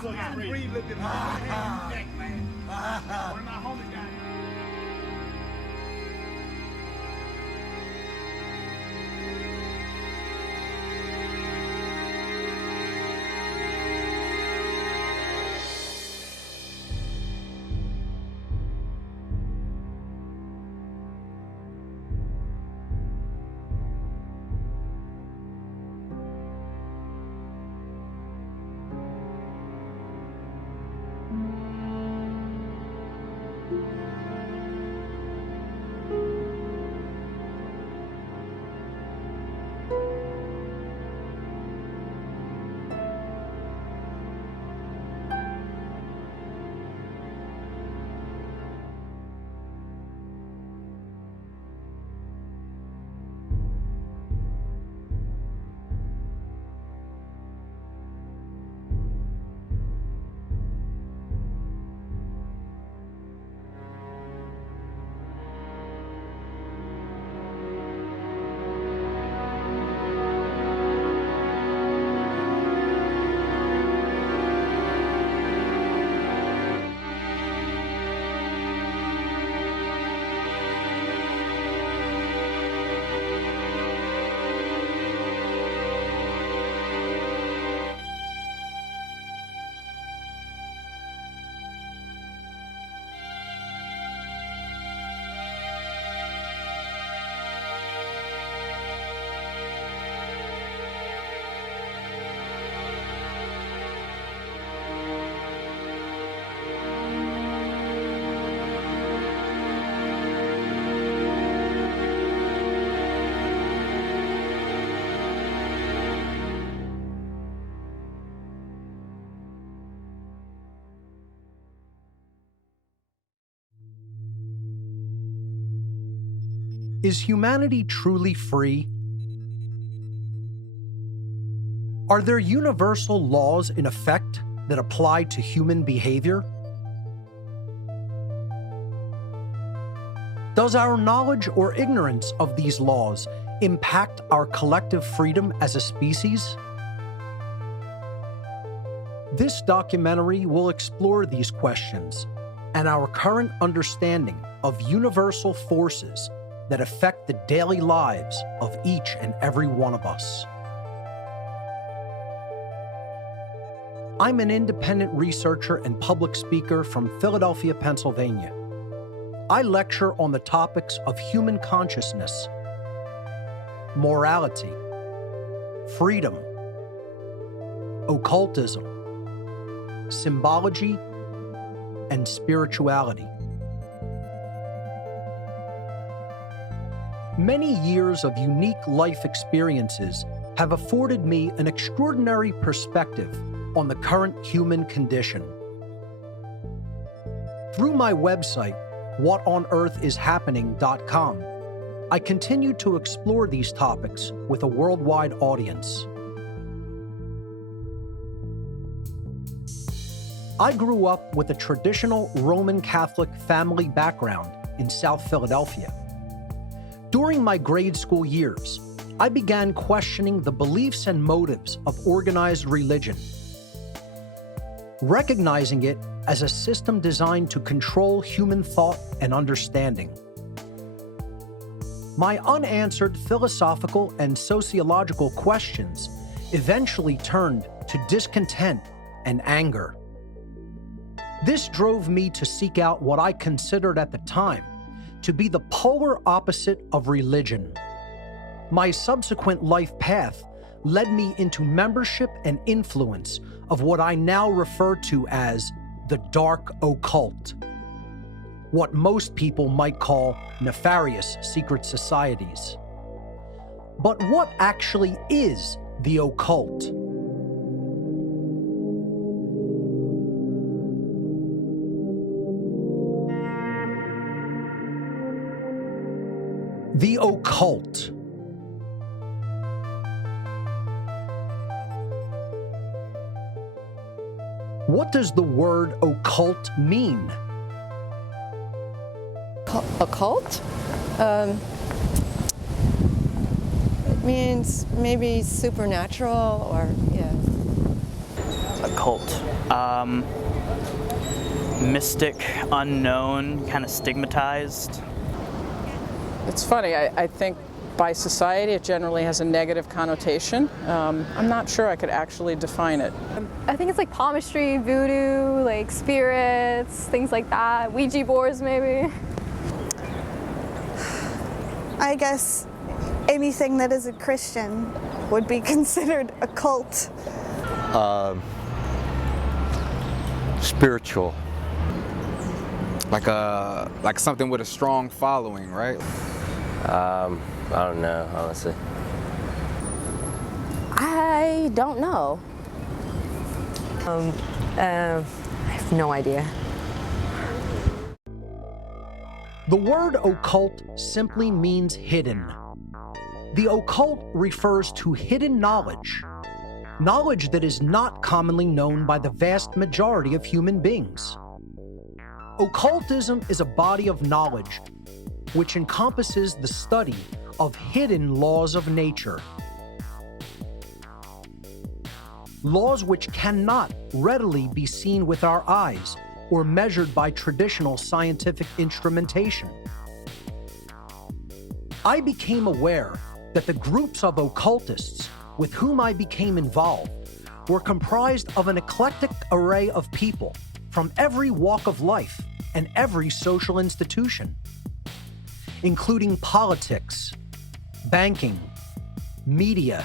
So you breathe a little bit more. Hand neck, man. One of my homies got it. Is humanity truly free? Are there universal laws in effect that apply to human behavior? Does our knowledge or ignorance of these laws impact our collective freedom as a species? This documentary will explore these questions and our current understanding of universal forces that affect the daily lives of each and every one of us. I'm an independent researcher and public speaker from Philadelphia, Pennsylvania. I lecture on the topics of human consciousness, morality, freedom, occultism, symbology, and spirituality. Many years of unique life experiences have afforded me an extraordinary perspective on the current human condition. Through my website, whatonearthishappening.com, I continue to explore these topics with a worldwide audience. I grew up with a traditional Roman Catholic family background in South Philadelphia. During my grade school years, I began questioning the beliefs and motives of organized religion, recognizing it as a system designed to control human thought and understanding. My unanswered philosophical and sociological questions eventually turned to discontent and anger. This drove me to seek out what I considered at the time to be the polar opposite of religion. My subsequent life path led me into membership and influence of what I now refer to as the dark occult, what most people might call nefarious secret societies. But what actually is the occult? The occult. What does the word occult mean? Occult? It means maybe supernatural or, yeah. Occult. Mystic, unknown, kind of stigmatized. It's funny, I think by society it generally has a negative connotation. I'm not sure I could actually define it. I think it's like palmistry, voodoo, like spirits, things like that. Ouija boards, maybe. I guess anything that isn't Christian would be considered a cult. Spiritual. Like something with a strong following, right? I don't know, honestly. I don't know. I have no idea. The word occult simply means hidden. The occult refers to hidden knowledge, knowledge that is not commonly known by the vast majority of human beings. Occultism is a body of knowledge which encompasses the study of hidden laws of nature. Laws which cannot readily be seen with our eyes or measured by traditional scientific instrumentation. I became aware that the groups of occultists with whom I became involved were comprised of an eclectic array of people from every walk of life and every social institution, including politics, banking, media,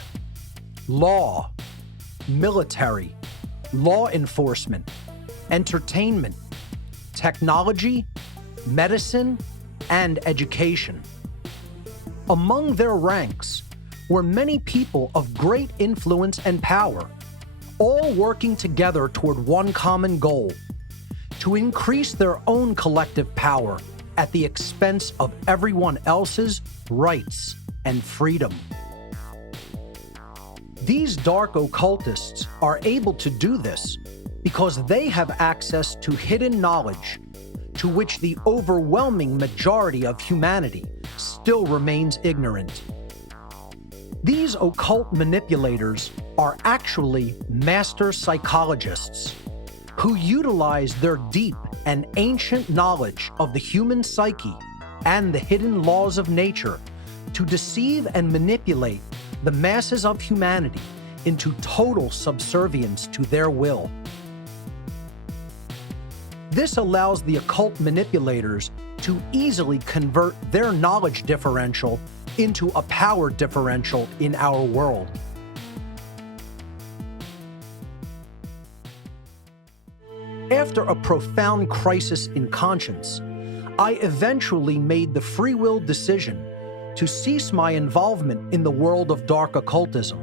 law, military, law enforcement, entertainment, technology, medicine, and education. Among their ranks were many people of great influence and power, all working together toward one common goal: to increase their own collective power at the expense of everyone else's rights and freedom. These dark occultists are able to do this because they have access to hidden knowledge to which the overwhelming majority of humanity still remains ignorant. These occult manipulators are actually master psychologists who utilize their deep and ancient knowledge of the human psyche and the hidden laws of nature to deceive and manipulate the masses of humanity into total subservience to their will. This allows the occult manipulators to easily convert their knowledge differential into a power differential in our world. After a profound crisis in conscience, I eventually made the free will decision to cease my involvement in the world of dark occultism.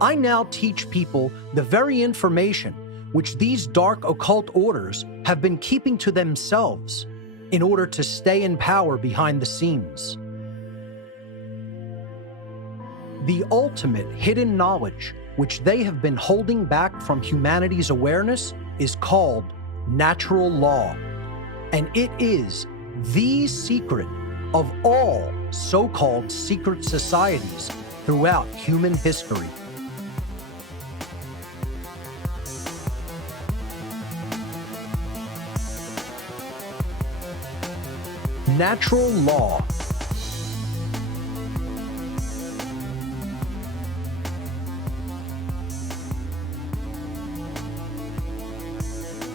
I now teach people the very information which these dark occult orders have been keeping to themselves in order to stay in power behind the scenes. The ultimate hidden knowledge which they have been holding back from humanity's awareness is called natural law, and it is the secret of all so-called secret societies throughout human history. Natural law.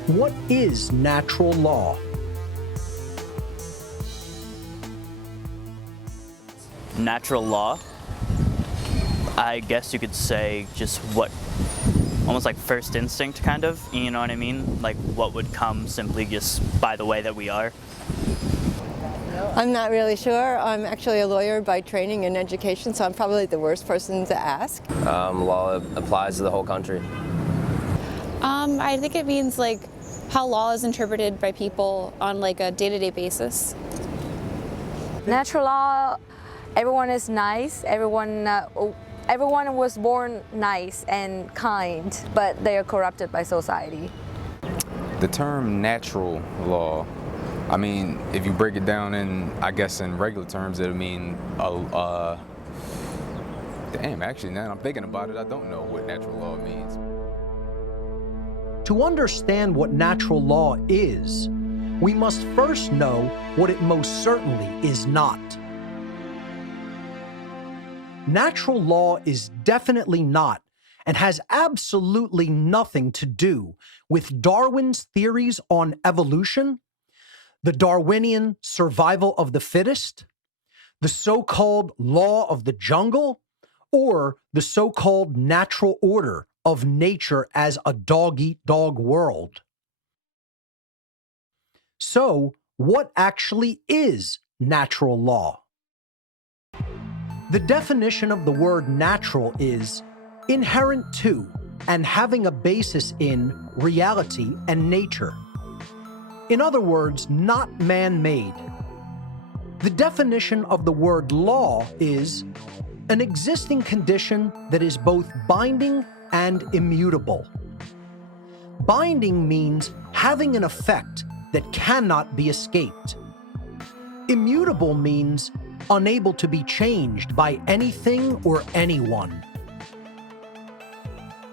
What is natural law? Natural law, I guess you could say just what, almost like first instinct kind of, you know what I mean? Like what would come simply just by the way that we are. I'm not really sure. I'm actually a lawyer by training and education, so I'm probably the worst person to ask. Law applies to the whole country. I think it means like how law is interpreted by people on like a day-to-day basis. Natural law, everyone is nice. Everyone was born nice and kind, but they are corrupted by society. The term natural law, I mean, if you break it down in, I guess in regular terms, it'll mean, damn, actually now I'm thinking about it, I don't know what natural law means. To understand what natural law is, we must first know what it most certainly is not. Natural law is definitely not, and has absolutely nothing to do with Darwin's theories on evolution, the Darwinian survival of the fittest, the so-called law of the jungle, or the so-called natural order of nature as a dog-eat-dog world. So, what actually is natural law? The definition of the word natural is inherent to and having a basis in reality and nature. In other words, not man-made. The definition of the word law is an existing condition that is both binding and immutable. Binding means having an effect that cannot be escaped. Immutable means unable to be changed by anything or anyone.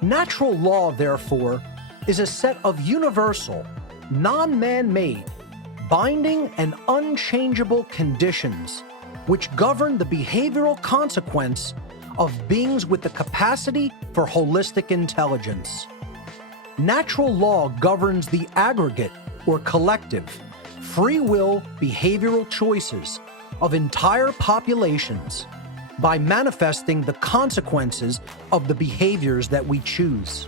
Natural law, therefore, is a set of universal, non-man-made, binding and unchangeable conditions which govern the behavioral consequence of beings with the capacity for holistic intelligence. Natural law governs the aggregate or collective, free will behavioral choices of entire populations by manifesting the consequences of the behaviors that we choose.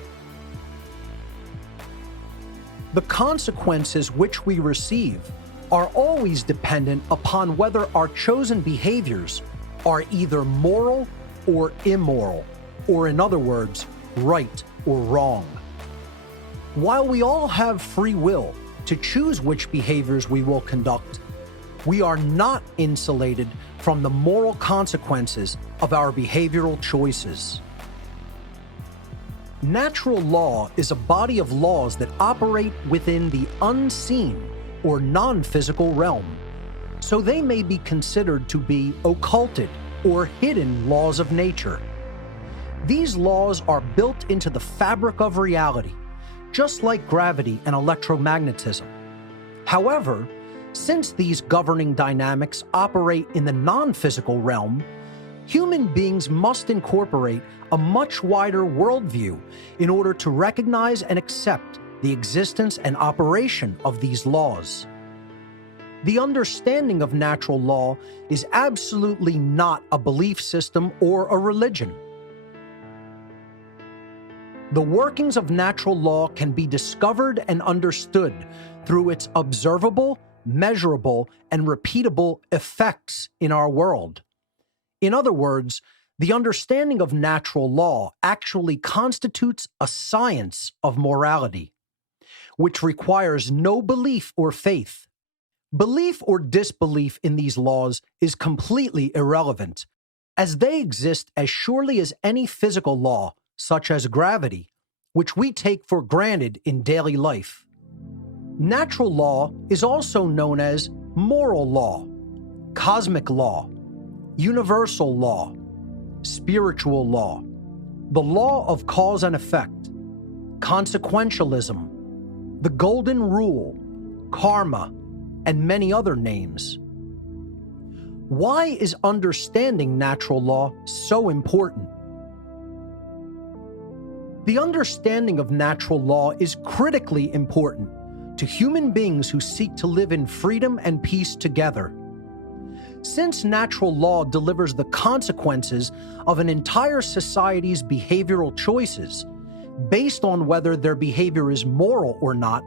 The consequences which we receive are always dependent upon whether our chosen behaviors are either moral or immoral, or in other words, right or wrong. While we all have free will to choose which behaviors we will conduct, we are not insulated from the moral consequences of our behavioral choices. Natural law is a body of laws that operate within the unseen or non-physical realm, so they may be considered to be occulted or hidden laws of nature. These laws are built into the fabric of reality, just like gravity and electromagnetism. However, since these governing dynamics operate in the non-physical realm, human beings must incorporate a much wider worldview in order to recognize and accept the existence and operation of these laws. The understanding of natural law is absolutely not a belief system or a religion. The workings of natural law can be discovered and understood through its observable, measurable, and repeatable effects in our world. In other words, the understanding of natural law actually constitutes a science of morality, which requires no belief or faith. Belief or disbelief in these laws is completely irrelevant, as they exist as surely as any physical law, such as gravity, which we take for granted in daily life. Natural law is also known as moral law, cosmic law, universal law, spiritual law, the law of cause and effect, consequentialism, the golden rule, karma, and many other names. Why is understanding natural law so important? The understanding of natural law is critically important to human beings who seek to live in freedom and peace together. Since natural law delivers the consequences of an entire society's behavioral choices based on whether their behavior is moral or not,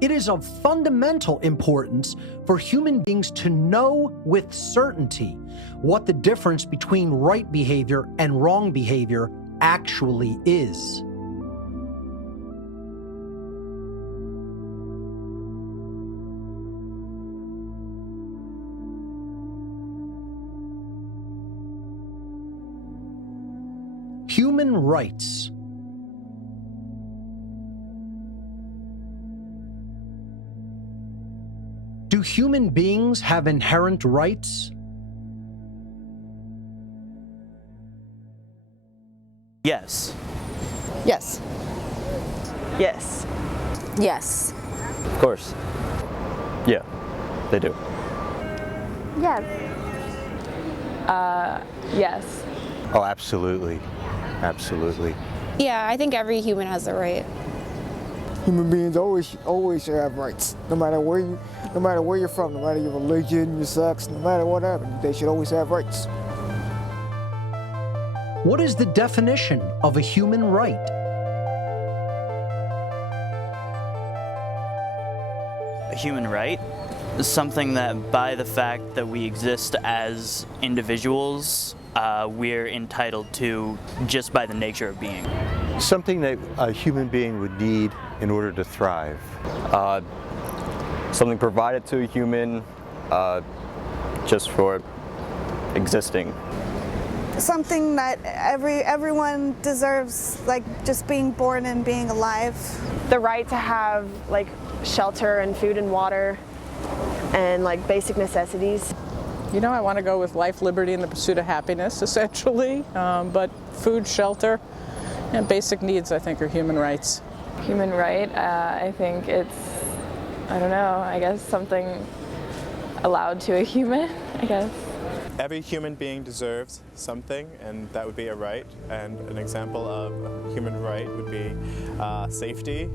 it is of fundamental importance for human beings to know with certainty what the difference between right behavior and wrong behavior actually is. Human rights. Do human beings have inherent rights? Yes. Yes. Yes. Yes. Of course. Yeah, they do. Yes. Yes. Oh, absolutely. Absolutely. Yeah, I think every human has a right. Human beings always should have rights, no matter where you're from, no matter your religion, your sex, no matter whatever. They should always have rights. What is the definition of a human right? A human right is something that, by the fact that we exist as individuals, we're entitled to just by the nature of being. Something that a human being would need in order to thrive. Something provided to a human just for existing. Something that everyone deserves, like just being born and being alive. The right to have like shelter and food and water and like basic necessities. You know, I want to go with life, liberty, and the pursuit of happiness, essentially. But food, shelter, and basic needs, I think, are human rights. Human right, I think it's, I don't know, I guess something allowed to a human, I guess. Every human being deserves something, and that would be a right. And an example of a human right would be safety.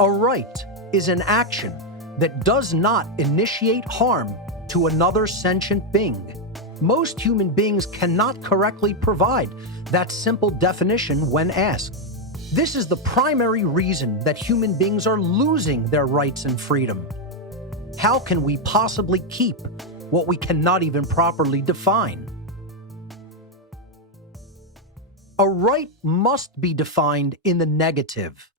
A right is an action that does not initiate harm to another sentient being. Most human beings cannot correctly provide that simple definition when asked. This is the primary reason that human beings are losing their rights and freedom. How can we possibly keep what we cannot even properly define? A right must be defined in the negative.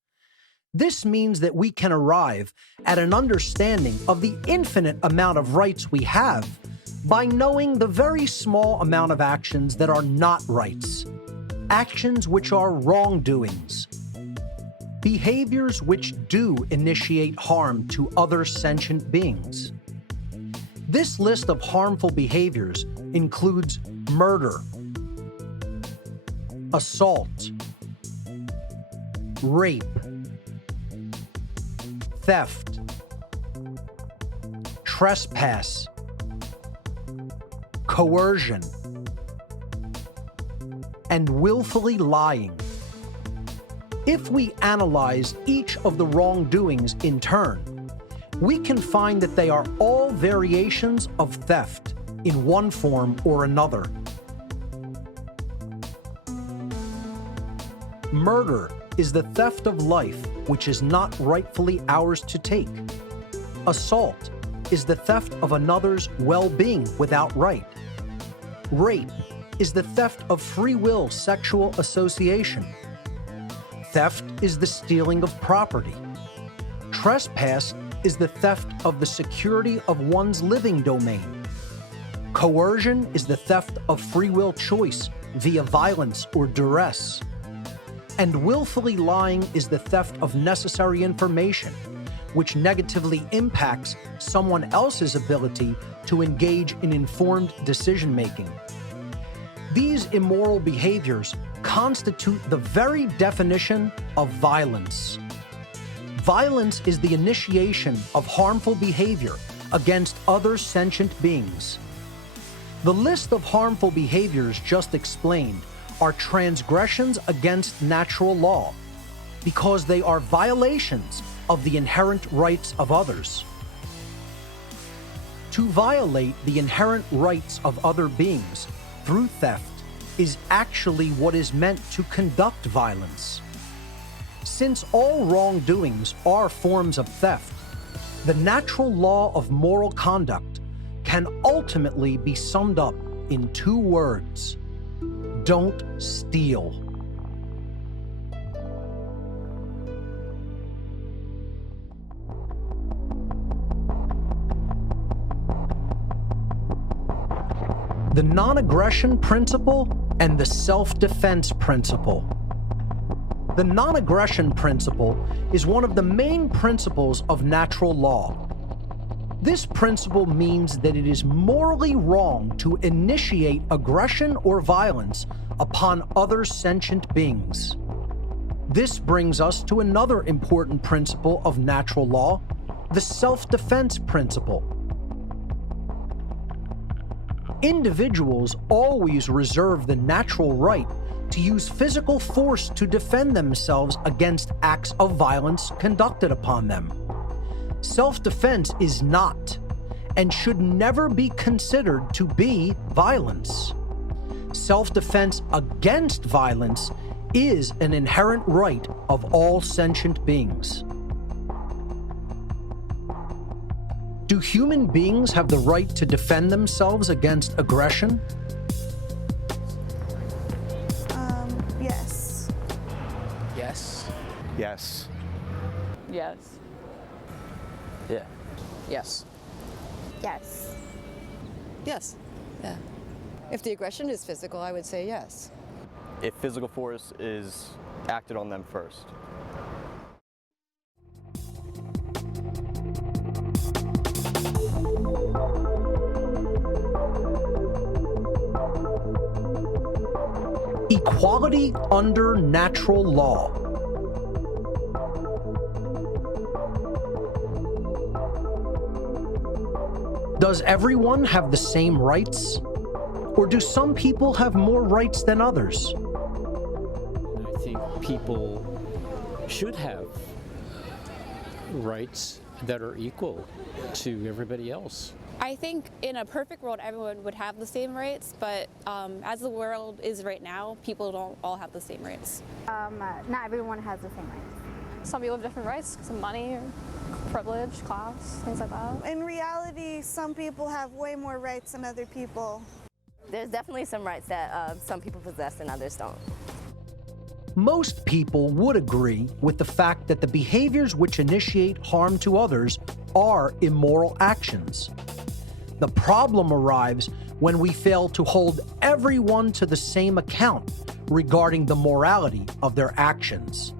This means that we can arrive at an understanding of the infinite amount of rights we have by knowing the very small amount of actions that are not rights, actions which are wrongdoings, behaviors which do initiate harm to other sentient beings. This list of harmful behaviors includes murder, assault, rape, theft, trespass, coercion, and willfully lying. If we analyze each of the wrongdoings in turn, we can find that they are all variations of theft in one form or another. Murder is the theft of life which is not rightfully ours to take. Assault is the theft of another's well-being without right. Rape is the theft of free will sexual association. Theft is the stealing of property. Trespass is the theft of the security of one's living domain. Coercion is the theft of free will choice via violence or duress. And willfully lying is the theft of necessary information, which negatively impacts someone else's ability to engage in informed decision-making. These immoral behaviors constitute the very definition of violence. Violence is the initiation of harmful behavior against other sentient beings. The list of harmful behaviors just explained are transgressions against natural law because they are violations of the inherent rights of others. To violate the inherent rights of other beings through theft is actually what is meant to conduct violence. Since all wrongdoings are forms of theft, the natural law of moral conduct can ultimately be summed up in two words: don't steal. The non-aggression principle and the self-defense principle. The non-aggression principle is one of the main principles of natural law. This principle means that it is morally wrong to initiate aggression or violence upon other sentient beings. This brings us to another important principle of natural law, the self-defense principle. Individuals always reserve the natural right to use physical force to defend themselves against acts of violence conducted upon them. Self-defense is not and should never be considered to be violence. Self-defense against violence is an inherent right of all sentient beings. Do human beings have the right to defend themselves against aggression? Yes. Yes. Yes. Yes. Yeah. Yes. Yes. Yes. Yeah. If the aggression is physical, I would say yes. If physical force is acted on them first. Equality under natural law. Does everyone have the same rights? Or do some people have more rights than others? I think people should have rights that are equal to everybody else. I think in a perfect world, everyone would have the same rights, but as the world is right now, people don't all have the same rights. Not everyone has the same rights. Some people have different rights, some money, or privilege, class, things like that. In reality, some people have way more rights than other people. There's definitely some rights that some people possess and others don't. Most people would agree with the fact that the behaviors which initiate harm to others are immoral actions. The problem arrives when we fail to hold everyone to the same account regarding the morality of their actions.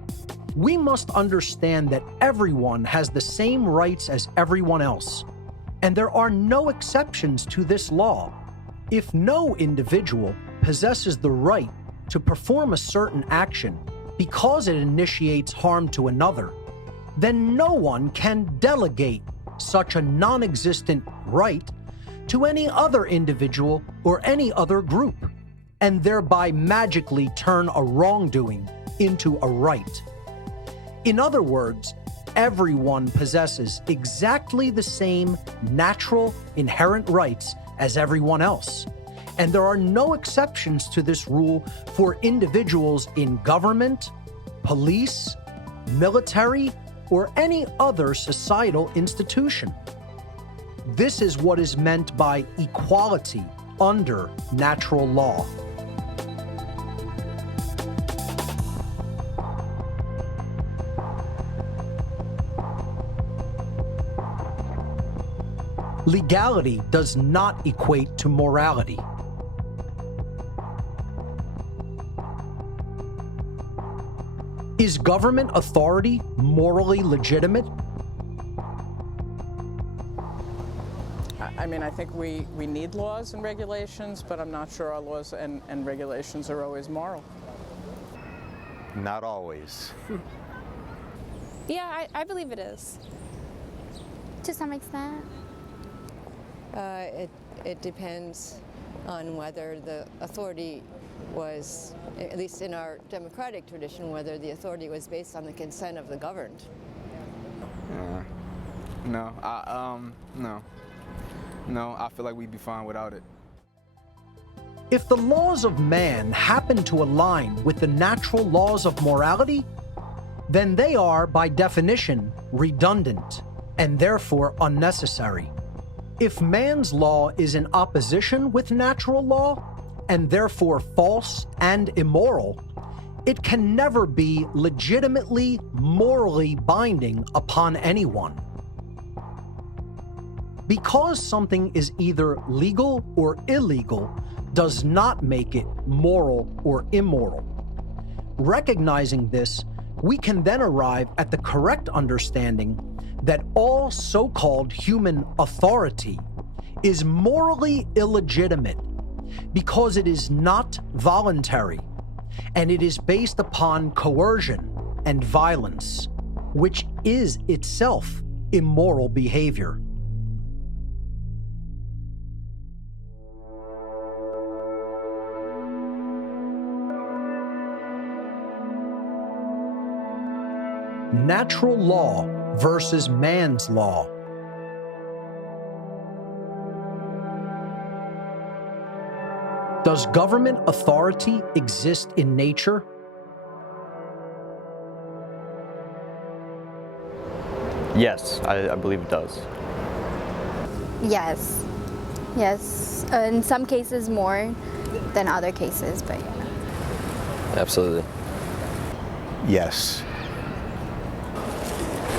We must understand that everyone has the same rights as everyone else, and there are no exceptions to this law. If no individual possesses the right to perform a certain action because it initiates harm to another, then no one can delegate such a non-existent right to any other individual or any other group, and thereby magically turn a wrongdoing into a right. In other words, everyone possesses exactly the same natural, inherent rights as everyone else, and there are no exceptions to this rule for individuals in government, police, military, or any other societal institution. This is what is meant by equality under natural law. Legality does not equate to morality. Is government authority morally legitimate? I mean, I think we need laws and regulations, but I'm not sure our laws and regulations are always moral. Not always. Yeah, I believe it is. To some extent. It depends on whether the authority was, at least in our democratic tradition, whether the authority was based on the consent of the governed. No, I feel like we'd be fine without it. If the laws of man happen to align with the natural laws of morality, then they are, by definition, redundant and therefore unnecessary. If man's law is in opposition with natural law, and therefore false and immoral, it can never be legitimately morally binding upon anyone. Because something is either legal or illegal does not make it moral or immoral. Recognizing this, we can then arrive at the correct understanding that all so-called human authority is morally illegitimate because it is not voluntary and it is based upon coercion and violence, which is itself immoral behavior. Natural law versus man's law. Does government authority exist in nature? Yes, I believe it does. Yes. Yes. In some cases more than other cases, but yeah. Absolutely. Yes.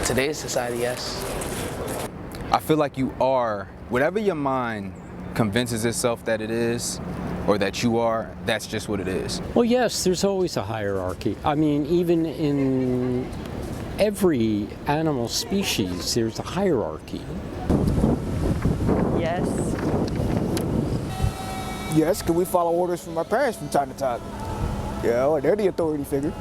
Today's society, yes. I feel like you are, whatever your mind convinces itself that it is, or that you are, that's just what it is. Well, yes, there's always a hierarchy. I mean, even in every animal species, there's a hierarchy. Yes. Yes, because we follow orders from our parents from time to time. Yeah, well, they're the authority figure.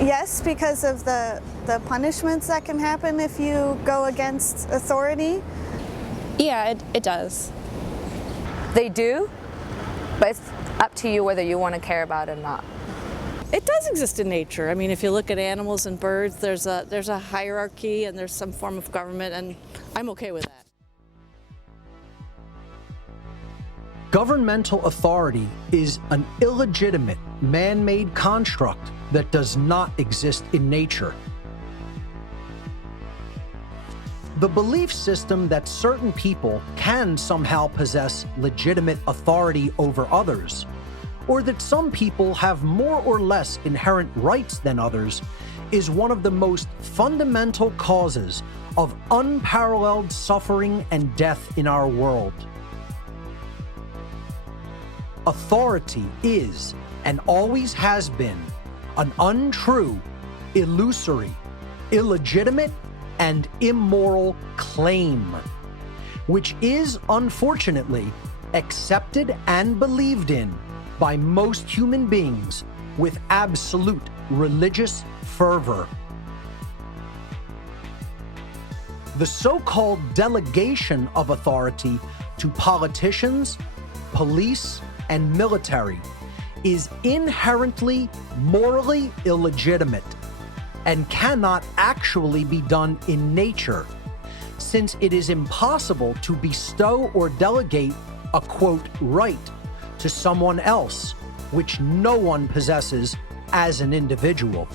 Yes, because of the punishments that can happen if you go against authority. Yeah, it does. They do, but it's up to you whether you want to care about it or not. It does exist in nature. I mean, if you look at animals and birds, there's a hierarchy and there's some form of government, and I'm okay with that. Governmental authority is an illegitimate, man-made construct that does not exist in nature. The belief system that certain people can somehow possess legitimate authority over others, or that some people have more or less inherent rights than others, is one of the most fundamental causes of unparalleled suffering and death in our world. Authority is, and always has been, an untrue, illusory, illegitimate, and immoral claim, which is, unfortunately, accepted and believed in by most human beings with absolute religious fervor. The so-called delegation of authority to politicians, police, and military is inherently morally illegitimate and cannot actually be done in nature, since it is impossible to bestow or delegate a, quote, right to someone else, which no one possesses as an individual.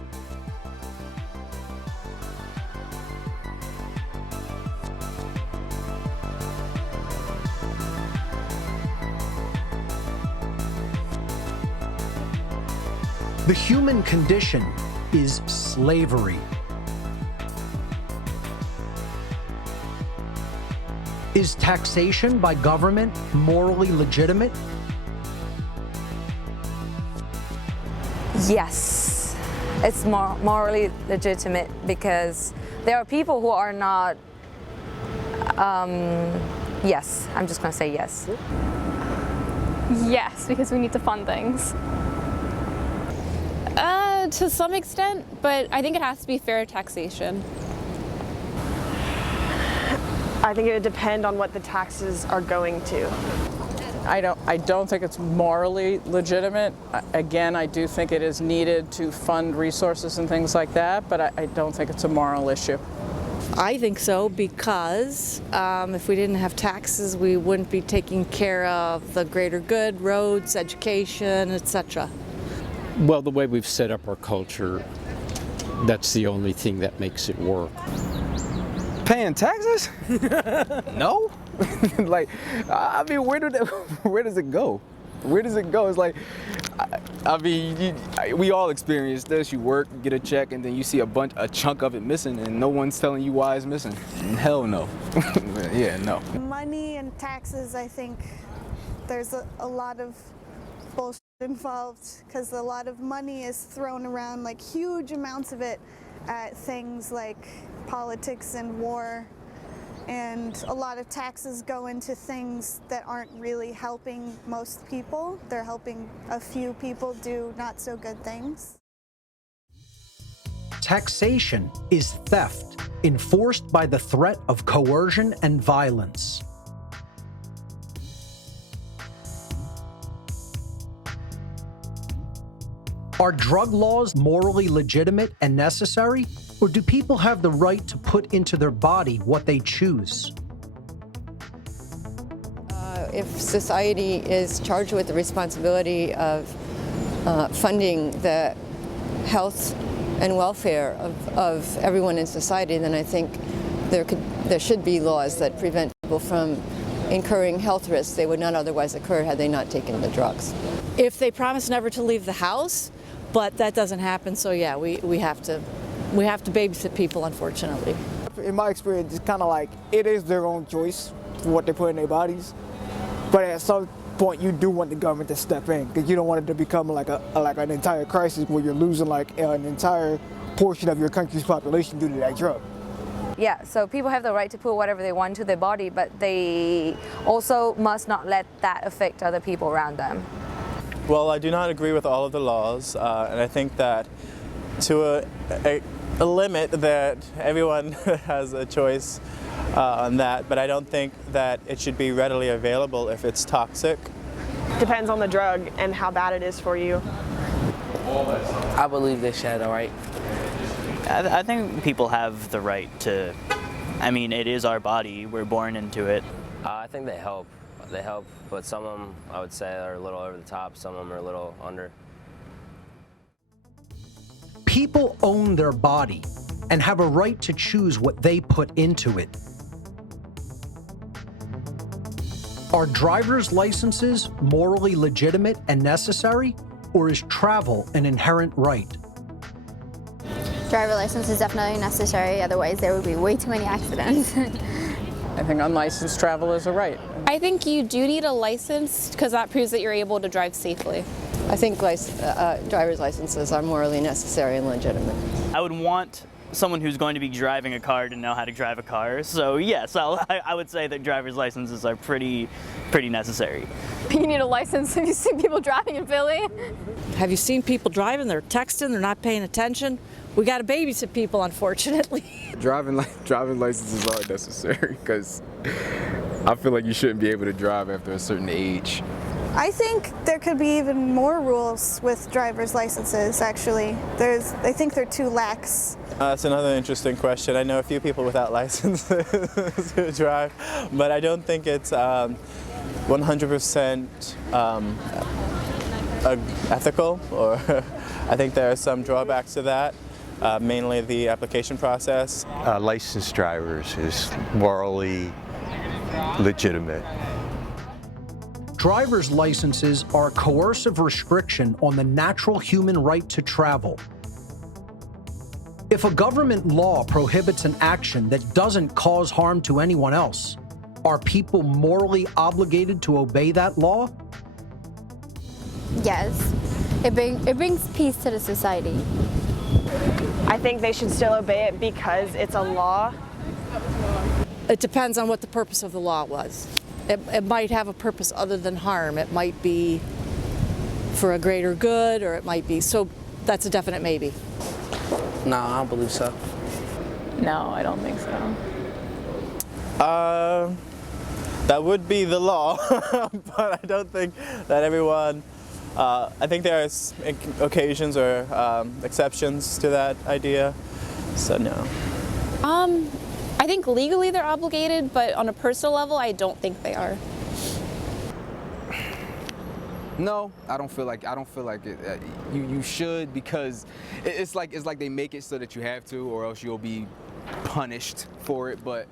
The human condition is slavery. Is taxation by government morally legitimate? Yes, it's morally legitimate because there are people who are not, yes, I'm just gonna say yes. Yes, because we need to fund things. To some extent, but I think it has to be fair taxation. I think it would depend on what the taxes are going to. I don't think it's morally legitimate. Again, I do think it is needed to fund resources and things like that, but I don't think it's a moral issue. I think so because if we didn't have taxes, we wouldn't be taking care of the greater good, roads, education, etc. Well, the way we've set up our culture, that's the only thing that makes it work. Paying taxes? No. Like, I mean, where does it go? Where does it go? It's like, I mean, we all experience this. You work, get a check, and then you see a chunk of it missing, and no one's telling you why it's missing. Hell no. Yeah, no. Money and taxes, I think there's a lot of bullshit involved because a lot of money is thrown around, like huge amounts of it, at things like politics and war. and a lot of taxes go into things that aren't really helping most people. They're helping a few people do not so good things. Taxation is theft enforced by the threat of coercion and violence. Are drug laws morally legitimate and necessary, or do people have the right to put into their body what they choose? If society is charged with the responsibility of funding the health and welfare of everyone in society, then I think there should be laws that prevent people from incurring health risks they would not otherwise occur had they not taken the drugs. If they promise never to leave the house, but that doesn't happen, so yeah, we have to babysit people, unfortunately. In my experience, it's kind of like it is their own choice for what they put in their bodies, but at some point you do want the government to step in because you don't want it to become like an entire crisis where you're losing like an entire portion of your country's population due to that drug. Yeah, so people have the right to put whatever they want to their body, but they also must not let that affect other people around them. Well, I do not agree with all of the laws, and I think that to a limit that everyone has a choice on that, but I don't think that it should be readily available if it's toxic. Depends on the drug and how bad it is for you. I believe they should have the right. I think people have the right to, I mean, it is our body, we're born into it. I think they help. They help, but some of them, I would say, are a little over the top, some of them are a little under. People own their body and have a right to choose what they put into it. Are driver's licenses morally legitimate and necessary, or is travel an inherent right? Driver license is definitely necessary, otherwise there would be way too many accidents. I think unlicensed travel is a right. I think you do need a license because that proves that you're able to drive safely. I think driver's licenses are morally necessary and legitimate. I would want someone who's going to be driving a car to know how to drive a car. So yes, I would say that driver's licenses are pretty necessary. You need a license. Have you seen people driving in Philly? Have you seen people driving? They're texting, they're not paying attention. We got to babysit people, unfortunately. Driving licenses are necessary because I feel like you shouldn't be able to drive after a certain age. I think there could be even more rules with driver's licenses, actually. I think they're too lax. That's another interesting question. I know a few people without licenses who drive, but I don't think it's 100% ethical, or I think there are some drawbacks to that. Mainly the application process. Licensed drivers is morally legitimate. Driver's licenses are a coercive restriction on the natural human right to travel. If a government law prohibits an action that doesn't cause harm to anyone else, are people morally obligated to obey that law? Yes, it brings peace to the society. I think they should still obey it because it's a law. It depends on what the purpose of the law was. It might have a purpose other than harm. It might be for a greater good, or it might be, so that's a definite maybe. No, I don't believe so. No, I don't think so. That would be the law, but I don't think that everyone, I think there are occasions or exceptions to that idea, so no. I think legally they're obligated, but on a personal level, I don't think they are. No, I don't feel like it. You should, because it's like they make it so that you have to, or else you'll be punished for it. But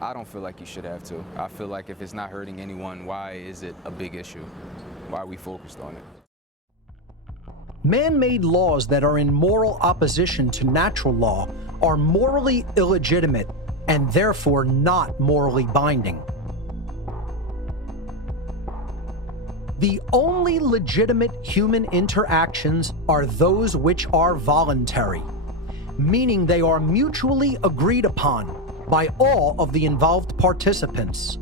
I don't feel like you should have to. I feel like if it's not hurting anyone, why is it a big issue? Why are we focused on it? Man-made laws that are in moral opposition to natural law are morally illegitimate and therefore not morally binding. The only legitimate human interactions are those which are voluntary, meaning they are mutually agreed upon by all of the involved participants.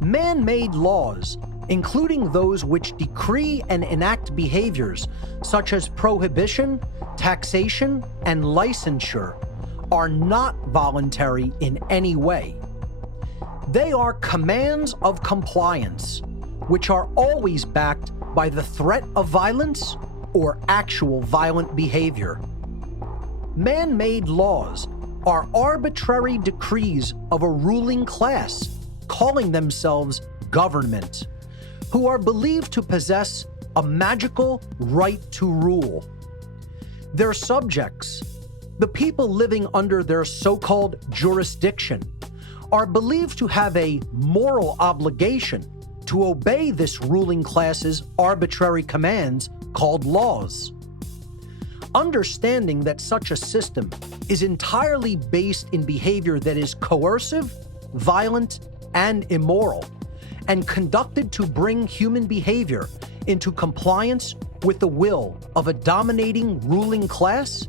Man-made laws, including those which decree and enact behaviors such as prohibition, taxation, and licensure, are not voluntary in any way. They are commands of compliance, which are always backed by the threat of violence or actual violent behavior. Man-made laws are arbitrary decrees of a ruling class calling themselves government, who are believed to possess a magical right to rule. Their subjects, the people living under their so-called jurisdiction, are believed to have a moral obligation to obey this ruling class's arbitrary commands called laws. Understanding that such a system is entirely based in behavior that is coercive, violent, and immoral, and conducted to bring human behavior into compliance with the will of a dominating ruling class,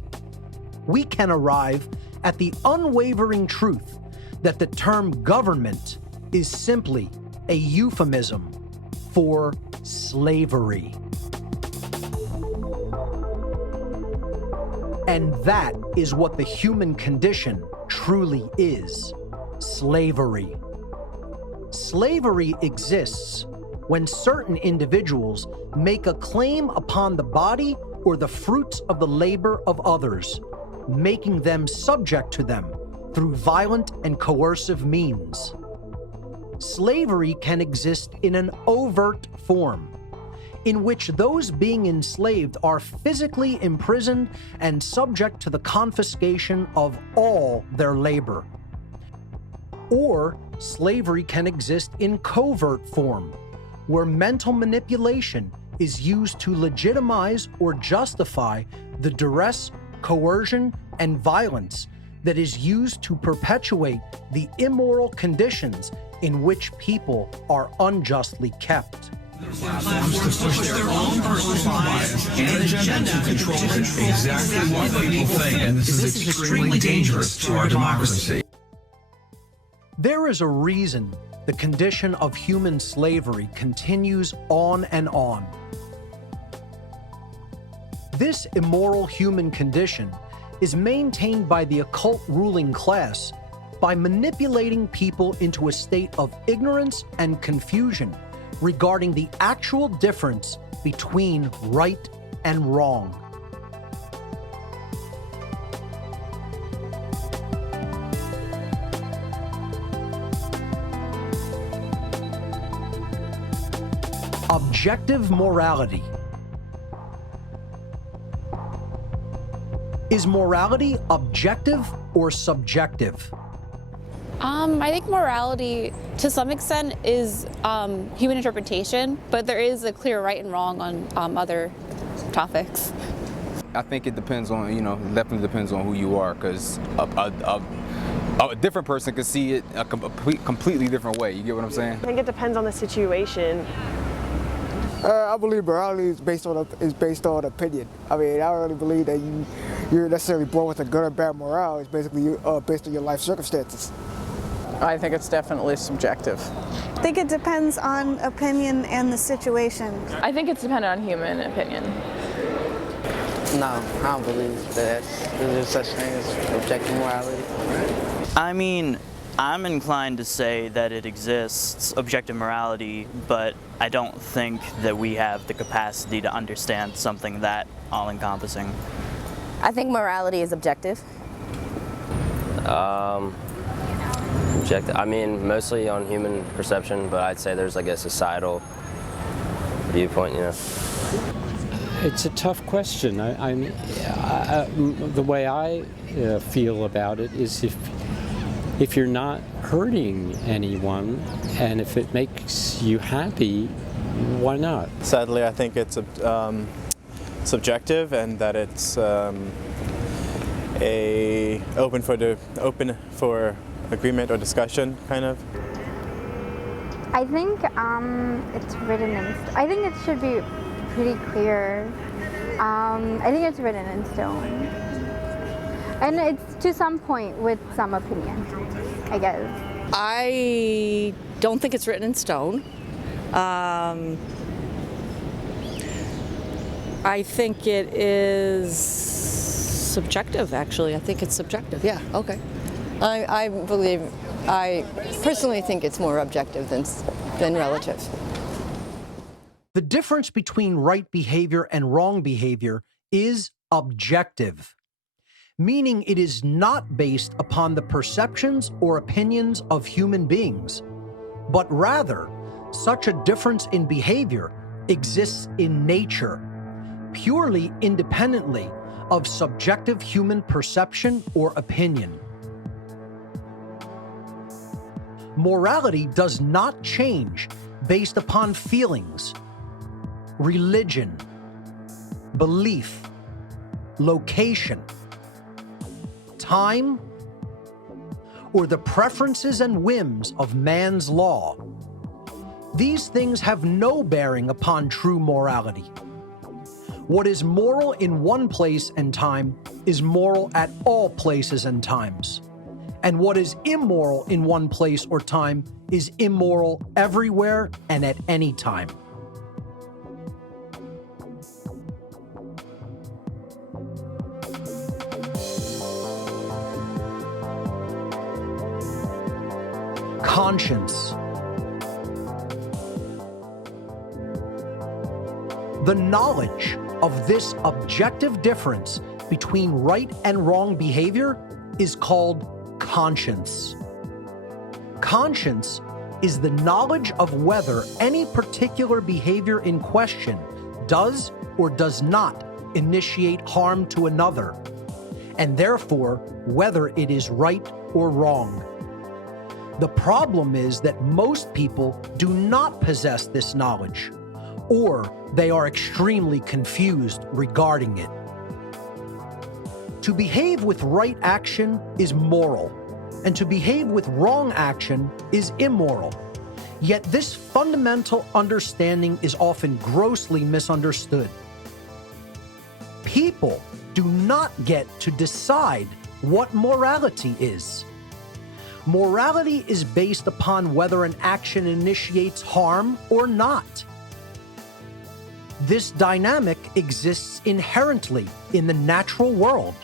we can arrive at the unwavering truth that the term government is simply a euphemism for slavery. And that is what the human condition truly is: slavery. Slavery exists when certain individuals make a claim upon the body or the fruits of the labor of others, making them subject to them through violent and coercive means. Slavery can exist in an overt form, in which those being enslaved are physically imprisoned and subject to the confiscation of all their labor. Or slavery can exist in covert form, where mental manipulation is used to legitimize or justify the duress, coercion, and violence that is used to perpetuate the immoral conditions in which people are unjustly kept. Platforms to push their own personal bias and agenda to control exactly what people think, and this is extremely dangerous to our democracy. There is a reason the condition of human slavery continues on and on. This immoral human condition is maintained by the occult ruling class by manipulating people into a state of ignorance and confusion regarding the actual difference between right and wrong. Objective morality. Is morality objective or subjective? I think morality, to some extent, is human interpretation, but there is a clear right and wrong on other topics. I think it depends on, it definitely depends on who you are, because a different person could see it a completely different way. You get what I'm saying? I think it depends on the situation. I believe morality is based on opinion. I mean, I don't really believe that you're necessarily born with a good or bad morale. It's basically based on your life circumstances. I think it's definitely subjective. I think it depends on opinion and the situation. I think it's dependent on human opinion. No, I don't believe that there's such thing as objective morality. I mean, I'm inclined to say that it exists, objective morality, but I don't think that we have the capacity to understand something that all-encompassing. I think morality is objective. Objective, I mean, mostly on human perception, but I'd say there's like a societal viewpoint, It's a tough question. The way I feel about it is if you're not hurting anyone and if it makes you happy, why not? Sadly, I think it's subjective, and that it's open for agreement or discussion, kind of. I think it's written in. I think it should be pretty clear. I think it's written in stone. And it's to some point with some opinion, I guess. I don't think it's written in stone. I think it is subjective, actually. I think it's subjective. Yeah, okay. I personally think it's more objective than relative. The difference between right behavior and wrong behavior is objective, meaning it is not based upon the perceptions or opinions of human beings, but rather, such a difference in behavior exists in nature, purely independently of subjective human perception or opinion. Morality does not change based upon feelings, religion, belief, location, time, or the preferences and whims of man's law. These things have no bearing upon true morality. What is moral in one place and time is moral at all places and times. And what is immoral in one place or time is immoral everywhere and at any time. Conscience. The knowledge of this objective difference between right and wrong behavior is called conscience. Conscience is the knowledge of whether any particular behavior in question does or does not initiate harm to another, and therefore whether it is right or wrong. The problem is that most people do not possess this knowledge, or they are extremely confused regarding it. To behave with right action is moral, and to behave with wrong action is immoral. Yet this fundamental understanding is often grossly misunderstood. People do not get to decide what morality is. Morality is based upon whether an action initiates harm or not. This dynamic exists inherently in the natural world.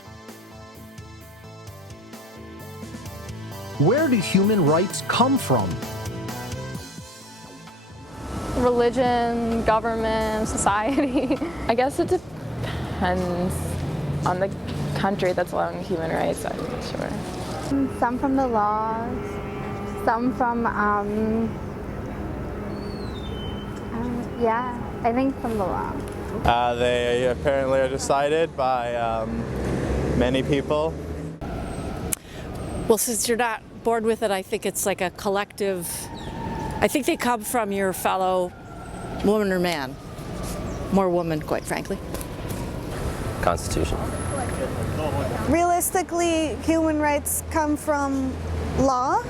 Where do human rights come from? Religion, government, society. I guess it depends on the country that's allowing human rights, I'm not sure. Some from the laws, some from, yeah, I think from the law. They apparently are decided by many people. Well, since you're not bored with it, I think it's like a collective, I think they come from your fellow woman or man. More woman, quite frankly. Constitution. Realistically, human rights come from law,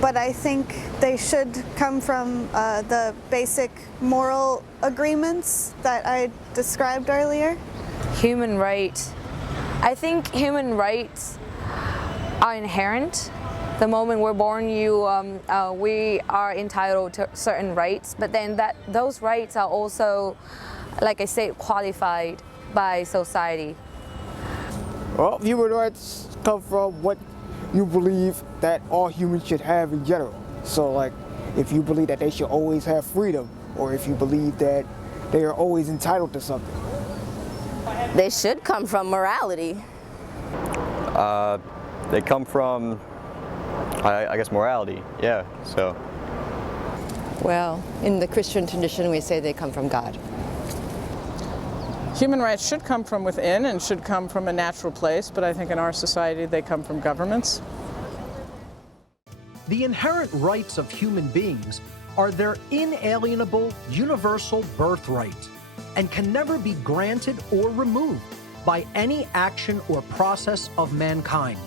but I think they should come from the basic moral agreements that I described earlier. Human rights. I think human rights are inherent. The moment we're born, we are entitled to certain rights, but then those rights are also, like I said, qualified by society. Well, human rights come from what you believe that all humans should have in general. So like, if you believe that they should always have freedom, or if you believe that they are always entitled to something. They should come from morality. They come from, I guess, morality, yeah, so. Well, in the Christian tradition, we say they come from God. Human rights should come from within and should come from a natural place, but I think in our society they come from governments. The inherent rights of human beings are their inalienable, universal birthright and can never be granted or removed by any action or process of mankind.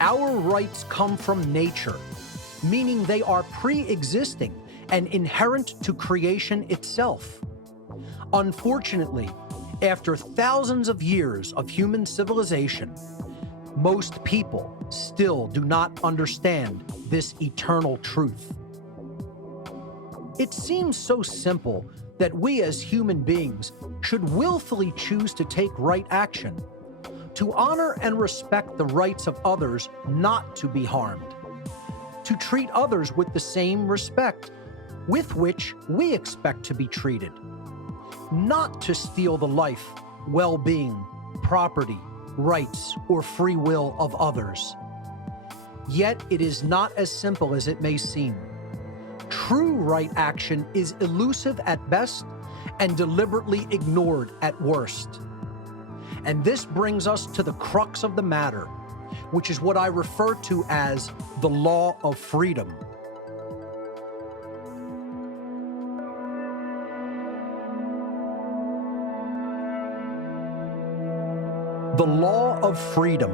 Our rights come from nature, meaning they are pre-existing and inherent to creation itself. Unfortunately, After thousands of years of human civilization, most people still do not understand this eternal truth. It seems so simple that we as human beings should willfully choose to take right action, to honor and respect the rights of others not to be harmed, to treat others with the same respect with which we expect to be treated, not to steal the life, well-being, property, rights, or free will of others. Yet it is not as simple as it may seem. True right action is elusive at best and deliberately ignored at worst. And this brings us to the crux of the matter, which is what I refer to as the law of freedom. The law of freedom.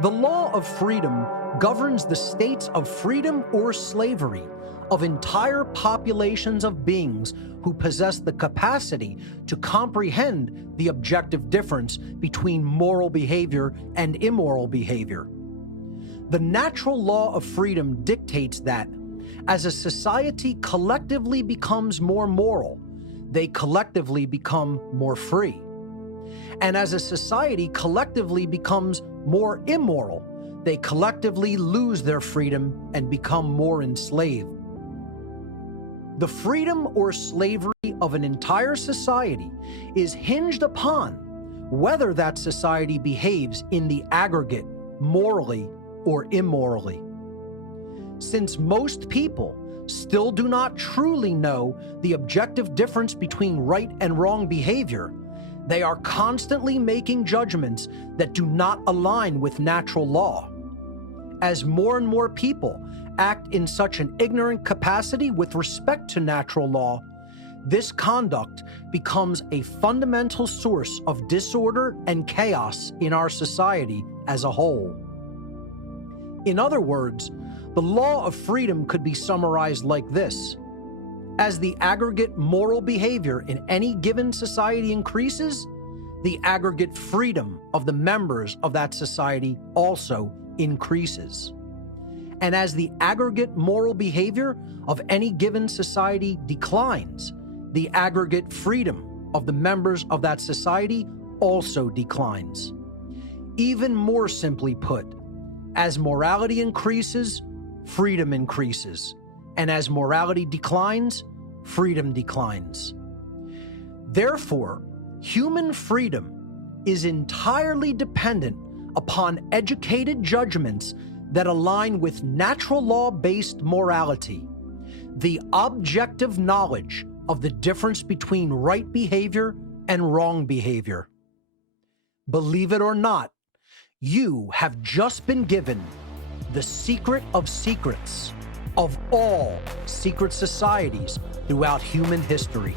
The law of freedom governs the states of freedom or slavery of entire populations of beings who possess the capacity to comprehend the objective difference between moral behavior and immoral behavior. The natural law of freedom dictates that as a society collectively becomes more moral, they collectively become more free. And as a society collectively becomes more immoral, they collectively lose their freedom and become more enslaved. The freedom or slavery of an entire society is hinged upon whether that society behaves in the aggregate morally or immorally. Since most people still do not truly know the objective difference between right and wrong behavior, they are constantly making judgments that do not align with natural law. As more and more people act in such an ignorant capacity with respect to natural law, this conduct becomes a fundamental source of disorder and chaos in our society as a whole. In other words, the law of freedom could be summarized like this. As the aggregate moral behavior in any given society increases, the aggregate freedom of the members of that society also increases. And as the aggregate moral behavior of any given society declines, the aggregate freedom of the members of that society also declines. Even more simply put, as morality increases, freedom increases. And as morality declines, freedom declines. Therefore, human freedom is entirely dependent upon educated judgments that align with natural law-based morality, the objective knowledge of the difference between right behavior and wrong behavior. Believe it or not, you have just been given the secret of secrets of all secret societies throughout human history.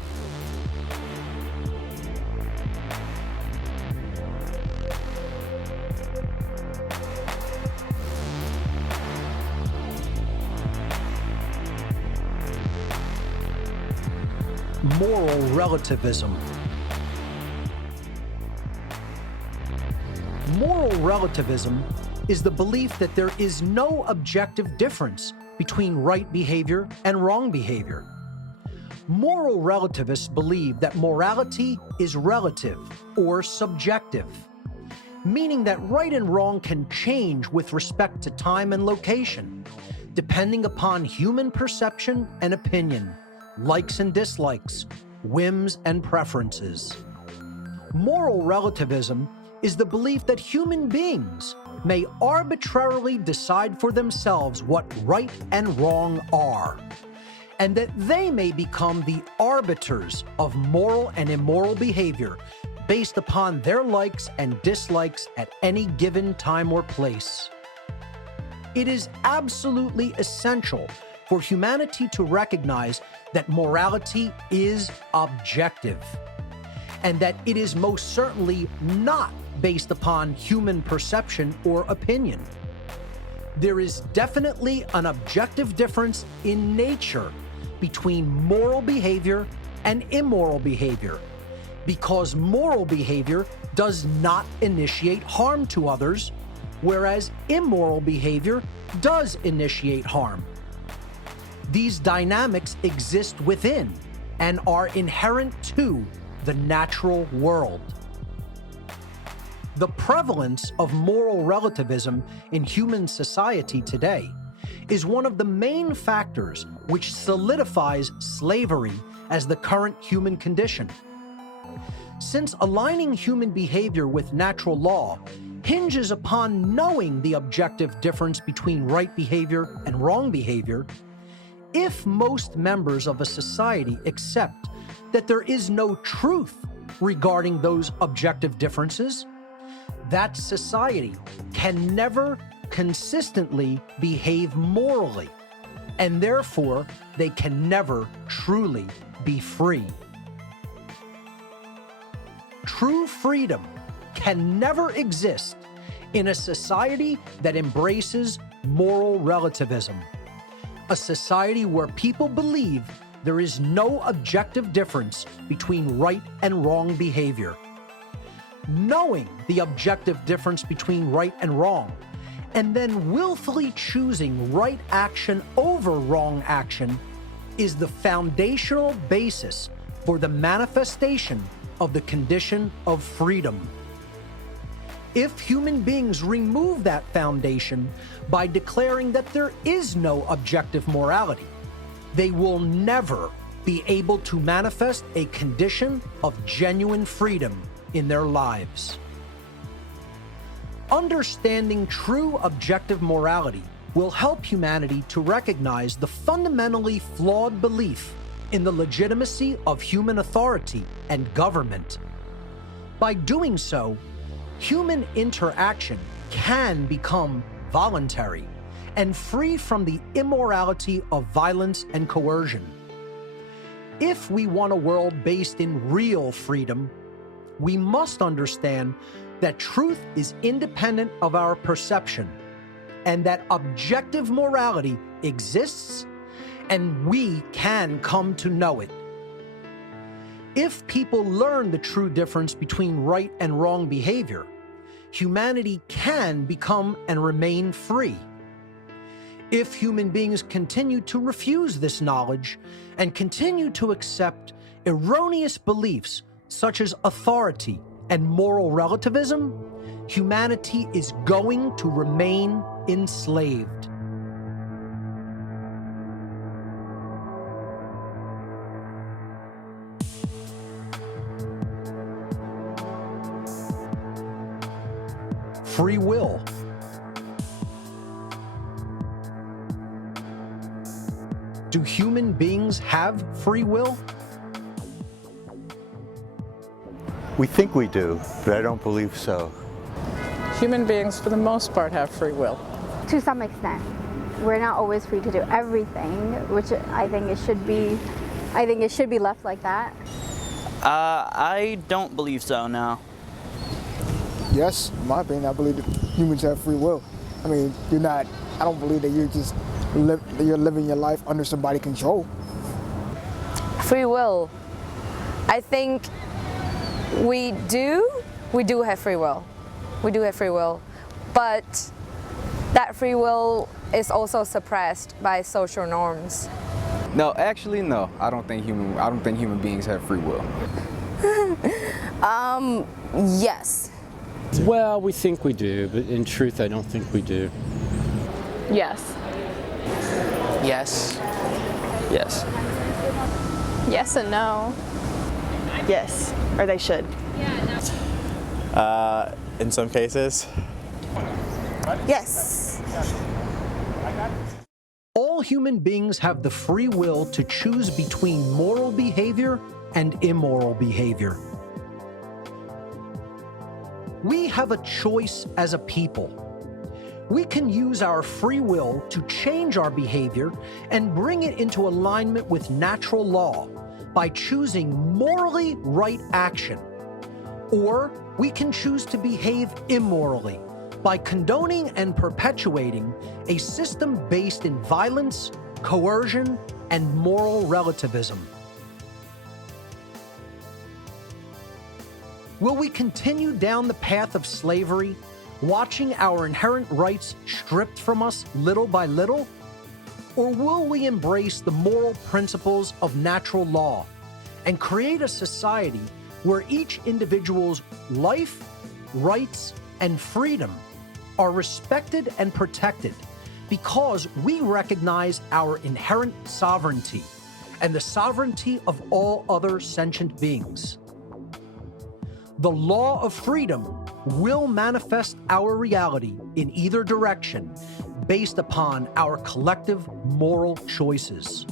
Moral relativism. Moral relativism is the belief that there is no objective difference between right behavior and wrong behavior. Moral relativists believe that morality is relative or subjective, meaning that right and wrong can change with respect to time and location, depending upon human perception and opinion, likes and dislikes, whims and preferences. Moral relativism is the belief that human beings may arbitrarily decide for themselves what right and wrong are, and that they may become the arbiters of moral and immoral behavior based upon their likes and dislikes at any given time or place. It is absolutely essential for humanity to recognize that morality is objective, and that it is most certainly not based upon human perception or opinion. There is definitely an objective difference in nature between moral behavior and immoral behavior, because moral behavior does not initiate harm to others, whereas immoral behavior does initiate harm. These dynamics exist within and are inherent to the natural world. The prevalence of moral relativism in human society today is one of the main factors which solidifies slavery as the current human condition. Since aligning human behavior with natural law hinges upon knowing the objective difference between right behavior and wrong behavior, if most members of a society accept that there is no truth regarding those objective differences, that society can never consistently behave morally, and therefore they can never truly be free. True freedom can never exist in a society that embraces moral relativism, a society where people believe there is no objective difference between right and wrong behavior. Knowing the objective difference between right and wrong, and then willfully choosing right action over wrong action, is the foundational basis for the manifestation of the condition of freedom. If human beings remove that foundation by declaring that there is no objective morality, they will never be able to manifest a condition of genuine freedom in their lives. Understanding true objective morality will help humanity to recognize the fundamentally flawed belief in the legitimacy of human authority and government. By doing so, human interaction can become voluntary and free from the immorality of violence and coercion. If we want a world based in real freedom, we must understand that truth is independent of our perception, and that objective morality exists, and we can come to know it. If people learn the true difference between right and wrong behavior, humanity can become and remain free. If human beings continue to refuse this knowledge and continue to accept erroneous beliefs such as authority and moral relativism, humanity is going to remain enslaved. Free will. Do human beings have free will? We think we do, but I don't believe so. Human beings, for the most part, have free will. To some extent. We're not always free to do everything, which I think it should be left like that. I don't believe so, no. Yes, in my opinion, I believe that humans have free will. I mean, I don't believe that you're living your life under somebody's control. Free will. I think we do have free will. We do have free will, but that free will is also suppressed by social norms. No, actually, no. I don't think human beings have free will. Yes. Well, we think we do, but in truth, I don't think we do. Yes. Yes. Yes. Yes and no. Yes, or they should. In some cases. Yes. All human beings have the free will to choose between moral behavior and immoral behavior. We have a choice as a people. We can use our free will to change our behavior and bring it into alignment with natural law by choosing morally right action. Or we can choose to behave immorally by condoning and perpetuating a system based in violence, coercion, and moral relativism. Will we continue down the path of slavery, watching our inherent rights stripped from us little by little? Or will we embrace the moral principles of natural law and create a society where each individual's life, rights, and freedom are respected and protected because we recognize our inherent sovereignty and the sovereignty of all other sentient beings? The law of freedom will manifest our reality in either direction based upon our collective moral choices.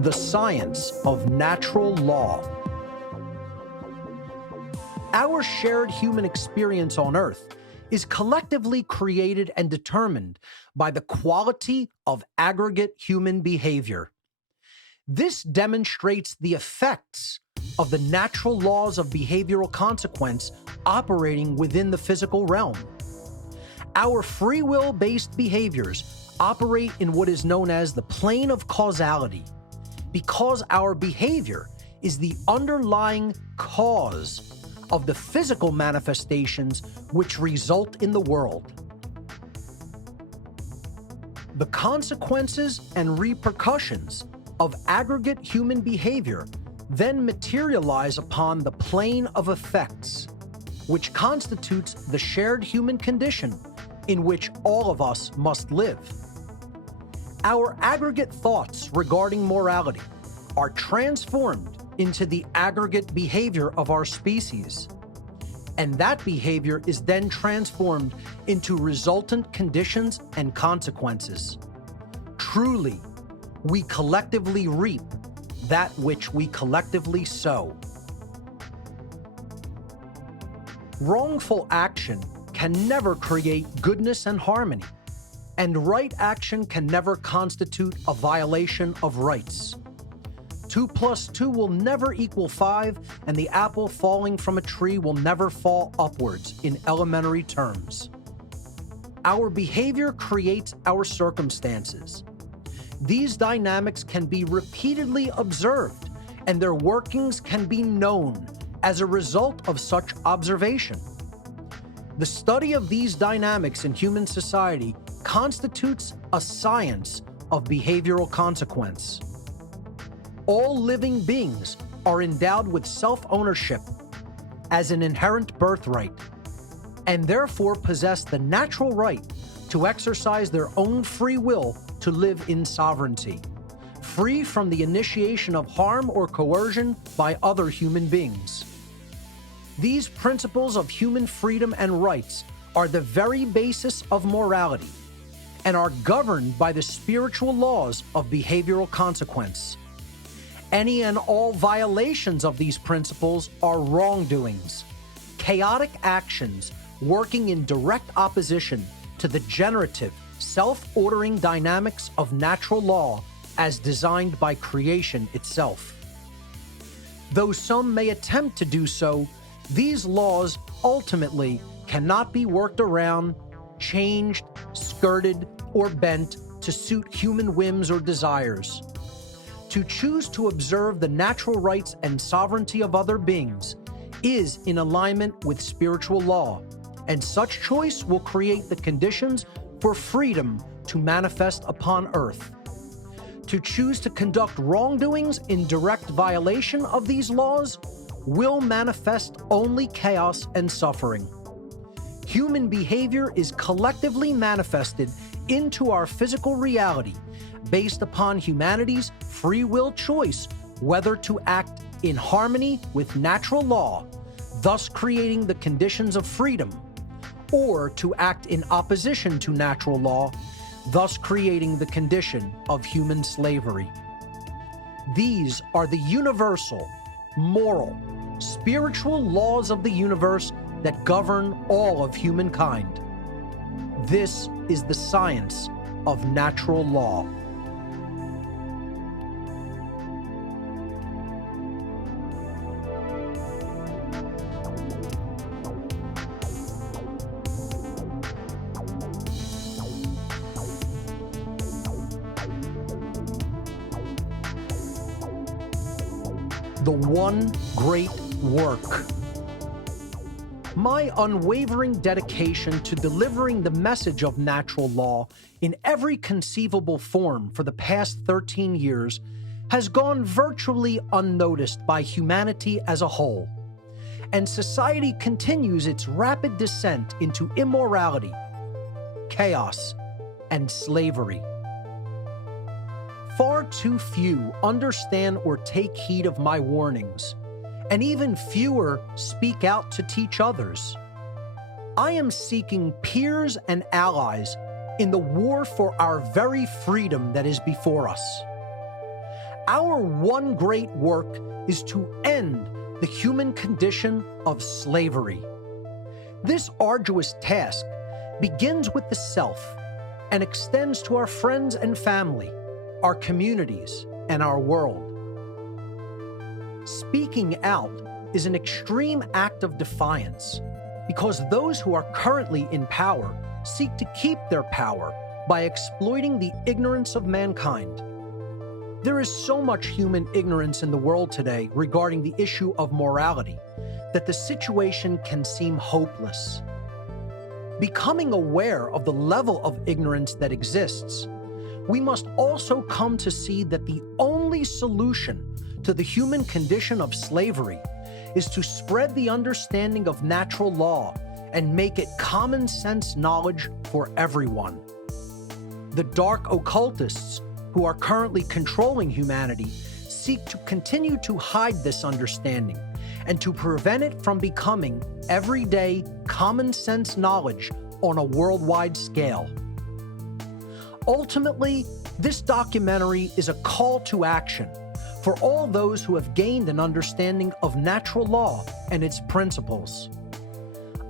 The science of natural law. Our shared human experience on Earth is collectively created and determined by the quality of aggregate human behavior. This demonstrates the effects of the natural laws of behavioral consequence operating within the physical realm. Our free will-based behaviors operate in what is known as the plane of causality, because our behavior is the underlying cause of the physical manifestations which result in the world. The consequences and repercussions of aggregate human behavior then materialize upon the plane of effects, which constitutes the shared human condition in which all of us must live. Our aggregate thoughts regarding morality are transformed into the aggregate behavior of our species, and that behavior is then transformed into resultant conditions and consequences. Truly, we collectively reap that which we collectively sow. Wrongful action can never create goodness and harmony, and right action can never constitute a violation of rights. 2 + 2 will never equal 5, and the apple falling from a tree will never fall upwards in elementary terms. Our behavior creates our circumstances. These dynamics can be repeatedly observed, and their workings can be known as a result of such observation. The study of these dynamics in human society constitutes a science of behavioral consequence. All living beings are endowed with self-ownership as an inherent birthright, and therefore possess the natural right to exercise their own free will to live in sovereignty, free from the initiation of harm or coercion by other human beings. These principles of human freedom and rights are the very basis of morality and are governed by the spiritual laws of behavioral consequence. Any and all violations of these principles are wrongdoings, chaotic actions working in direct opposition to the generative, self-ordering dynamics of natural law as designed by creation itself. Though some may attempt to do so, these laws ultimately cannot be worked around, changed, skirted, or bent to suit human whims or desires. To choose to observe the natural rights and sovereignty of other beings is in alignment with spiritual law, and such choice will create the conditions for freedom to manifest upon earth. To choose to conduct wrongdoings in direct violation of these laws will manifest only chaos and suffering. Human behavior is collectively manifested into our physical reality based upon humanity's free will choice whether to act in harmony with natural law, thus creating the conditions of freedom, or to act in opposition to natural law, thus creating the condition of human slavery. These are the universal, moral, spiritual laws of the universe that govern all of humankind. This is the science of natural law. the one great work. My unwavering dedication to delivering the message of natural law in every conceivable form for the past 13 years has gone virtually unnoticed by humanity as a whole, and society continues its rapid descent into immorality, chaos, and slavery. Far too few understand or take heed of my warnings, and even fewer speak out to teach others. I am seeking peers and allies in the war for our very freedom that is before us. Our one great work is to end the human condition of slavery. This arduous task begins with the self and extends to our friends and family, our communities, and our world. Speaking out is an extreme act of defiance because those who are currently in power seek to keep their power by exploiting the ignorance of mankind. There is so much human ignorance in the world today regarding the issue of morality that the situation can seem hopeless. Becoming aware of the level of ignorance that exists, we must also come to see that the only solution to the human condition of slavery is to spread the understanding of natural law and make it common sense knowledge for everyone. The dark occultists who are currently controlling humanity seek to continue to hide this understanding and to prevent it from becoming everyday common sense knowledge on a worldwide scale. Ultimately, this documentary is a call to action for all those who have gained an understanding of natural law and its principles.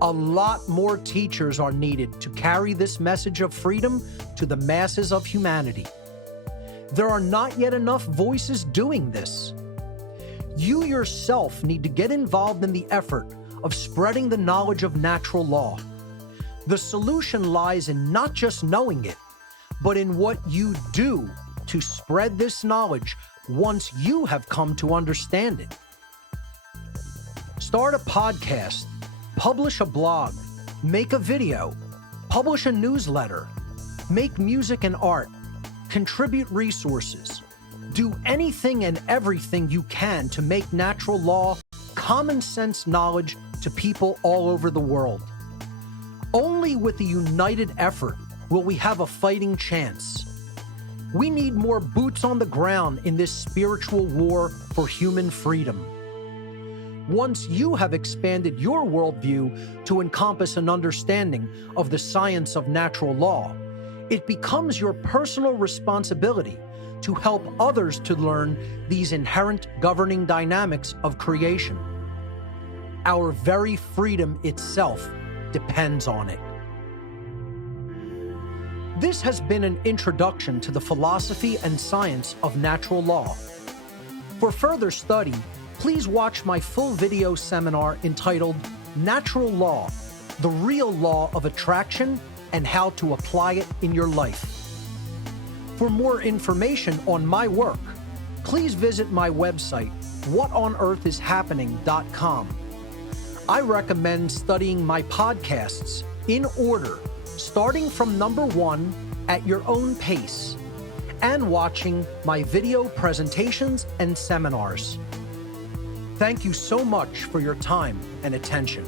A lot more teachers are needed to carry this message of freedom to the masses of humanity. There are not yet enough voices doing this. You yourself need to get involved in the effort of spreading the knowledge of natural law. The solution lies in not just knowing it, but in what you do to spread this knowledge once you have come to understand it. Start a podcast, publish a blog, make a video, publish a newsletter, make music and art, contribute resources. Do anything and everything you can to make natural law common sense knowledge to people all over the world. Only with a united effort will we have a fighting chance. We need more boots on the ground in this spiritual war for human freedom. Once you have expanded your worldview to encompass an understanding of the science of natural law, it becomes your personal responsibility to help others to learn these inherent governing dynamics of creation. Our very freedom itself depends on it. This has been an introduction to the philosophy and science of natural law. For further study, please watch my full video seminar entitled Natural Law, the Real Law of Attraction and How to Apply It in Your Life. For more information on my work, please visit my website, whatonearthishappening.com. I recommend studying my podcasts in order, starting from number 1 at your own pace, and watching my video presentations and seminars. Thank you so much for your time and attention.